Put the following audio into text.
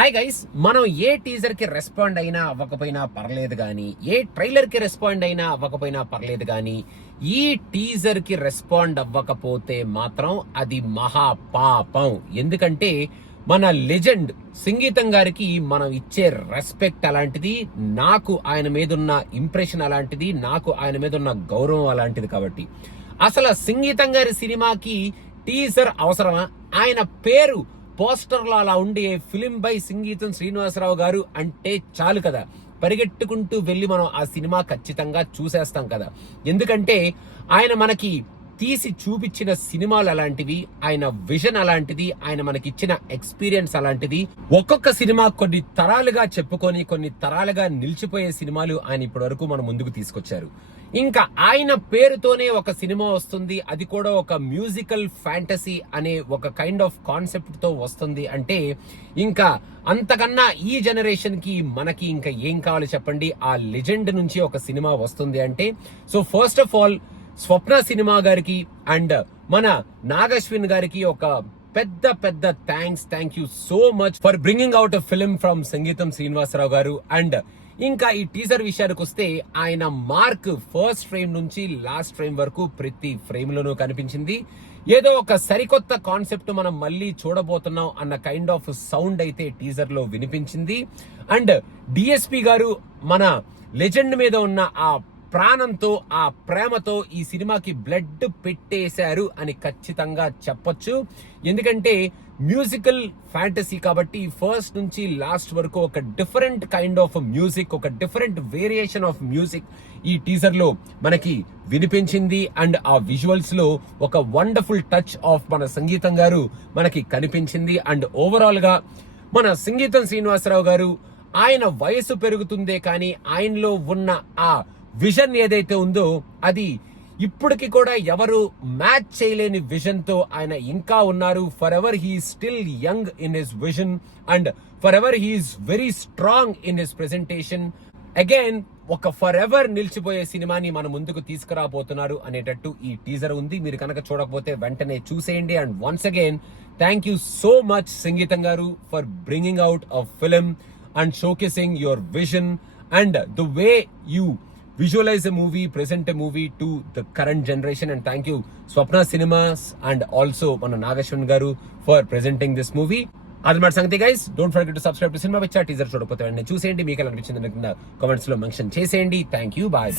Hi guys, మనం ఏ teaser కి respond అయినా అవ్వకపోయినా పర్లేదు కానీ, ఏ ట్రైలర్ కి రెస్పాండ్ అయినా అవ్వకపోయినా పర్లేదు కానీ, ఈ టీజర్ కి రెస్పాండ్ అవ్వకపోతే మాత్రం అది మహా పాపం. ఎందుకంటే మన లెజెండ్ సంగీతం గారికి మనం ఇచ్చే రెస్పెక్ట్ అలాంటిది, నాకు ఆయన మీద ఉన్న ఇంప్రెషన్ అలాంటిది, నాకు ఆయన మీద ఉన్న గౌరవం అలాంటిది. కాబట్టి అసలు సంగీతం గారి సినిమాకి టీజర్ అవసరమా? ఆయన పేరు పోస్టర్ లో అలా ఉండే ఫిలిం బై సంగీతం శ్రీనివాసరావు గారు అంటే చాలు కదా, పరిగెట్టుకుంటూ వెళ్ళి మనం ఆ సినిమా ఖచ్చితంగా చూసేస్తాం కదా. ఎందుకంటే ఆయన మనకి తీసి చూపించిన సినిమాలు అలాంటివి, ఆయన విజన్ అలాంటిది, ఆయన మనకిచ్చిన ఎక్స్పీరియన్స్ అలాంటిది. ఒక్కొక్క సినిమా కొన్ని తరాలుగా చెప్పుకొని, కొన్ని తరాలుగా నిలిచిపోయే సినిమాలు ఆయన ఇప్పటి వరకు మన ముందుకు తీసుకొచ్చారు. ఇంకా ఆయన పేరుతోనే ఒక సినిమా వస్తుంది, అది కూడా ఒక మ్యూజికల్ ఫ్యాంటసీ అనే ఒక కైండ్ ఆఫ్ కాన్సెప్ట్ తో వస్తుంది అంటే ఇంకా అంతకన్నా ఈ జనరేషన్ కి మనకి ఇంకా ఏం కావాలి చెప్పండి. ఆ లెజెండ్ నుంచి ఒక సినిమా వస్తుంది అంటే, so first of all Swapna cinema గారికి అండ్ మన నాగశ్విన్ గారికి ఒక పెద్ద పెద్ద thank you so much for bringing out a film from సంగీతం శ్రీనివాసరావు గారు. అండ్ ఇంకా ఈ టీజర్ విషయానికి వస్తే ఆయన మార్క్ ఫస్ట్ ఫ్రేమ్ నుంచి లాస్ట్ ఫ్రేమ్ వరకు ప్రతి ఫ్రేమ్ లోనూ కనిపించింది. ఏదో ఒక సరికొత్త కాన్సెప్ట్ మనం మళ్ళీ చూడబోతున్నాం అన్న కైండ్ ఆఫ్ సౌండ్ అయితే టీజర్ లో వినిపించింది. అండ్ డిఎస్పి గారు మన లెజెండ్ మీద ఉన్న ఆ ప్రాణంతో, ఆ ప్రేమతో ఈ సినిమాకి బ్లడ్ పెట్టేశారు అని ఖచ్చితంగా చెప్పొచ్చు. ఎందుకంటే మ్యూజికల్ ఫ్యాంటసీ కాబట్టి ఫస్ట్ నుంచి లాస్ట్ వరకు ఒక డిఫరెంట్ కైండ్ ఆఫ్ మ్యూజిక్, ఒక డిఫరెంట్ వేరియేషన్ ఆఫ్ మ్యూజిక్ ఈ టీజర్ లో మనకి వినిపించింది. అండ్ ఆ విజువల్స్ లో ఒక వండర్ఫుల్ టచ్ ఆఫ్ మన సంగీతం గారు మనకి కనిపించింది. అండ్ ఓవరాల్ గా మన సంగీతం శ్రీనివాసరావు గారు, ఆయన వయసు పెరుగుతుందే కానీ ఆయనలో ఉన్న ఆ విజన్ ఏదైతే ఉందో అది ఇప్పటికి కూడా ఎవరు మ్యాచ్ చేయలేని విజన్ తో ఆయన ఇంకా ఉన్నారు. Forever he still young in his vision and forever he is very strong in his presentation. Again ఒక ఫర్ ఎవర్ నిలిచిపోయే సినిమాని మన ముందుకు తీసుకురాబోతున్నారు అనేటట్టు ఈ టీజర్ ఉంది. మీరు కనుక చూడకపోతే వెంటనే చూసేయండి. And once again thank you so much సంగీతం గారు for bringing out a film and showcasing your vision and the way you visualize a movie, present a movie to the current generation. And thank you Swapna Cinemas and also mana Nagashwan garu for presenting this movie. Adamar sangati guys, don't forget to subscribe to Cinema Vichya. Teaser చూడకపోతే వెంటనే చూసేయండి. మీకు ఎలా అనిపించింది కింద comments లో mention చేసేయండి. Thank you, bye.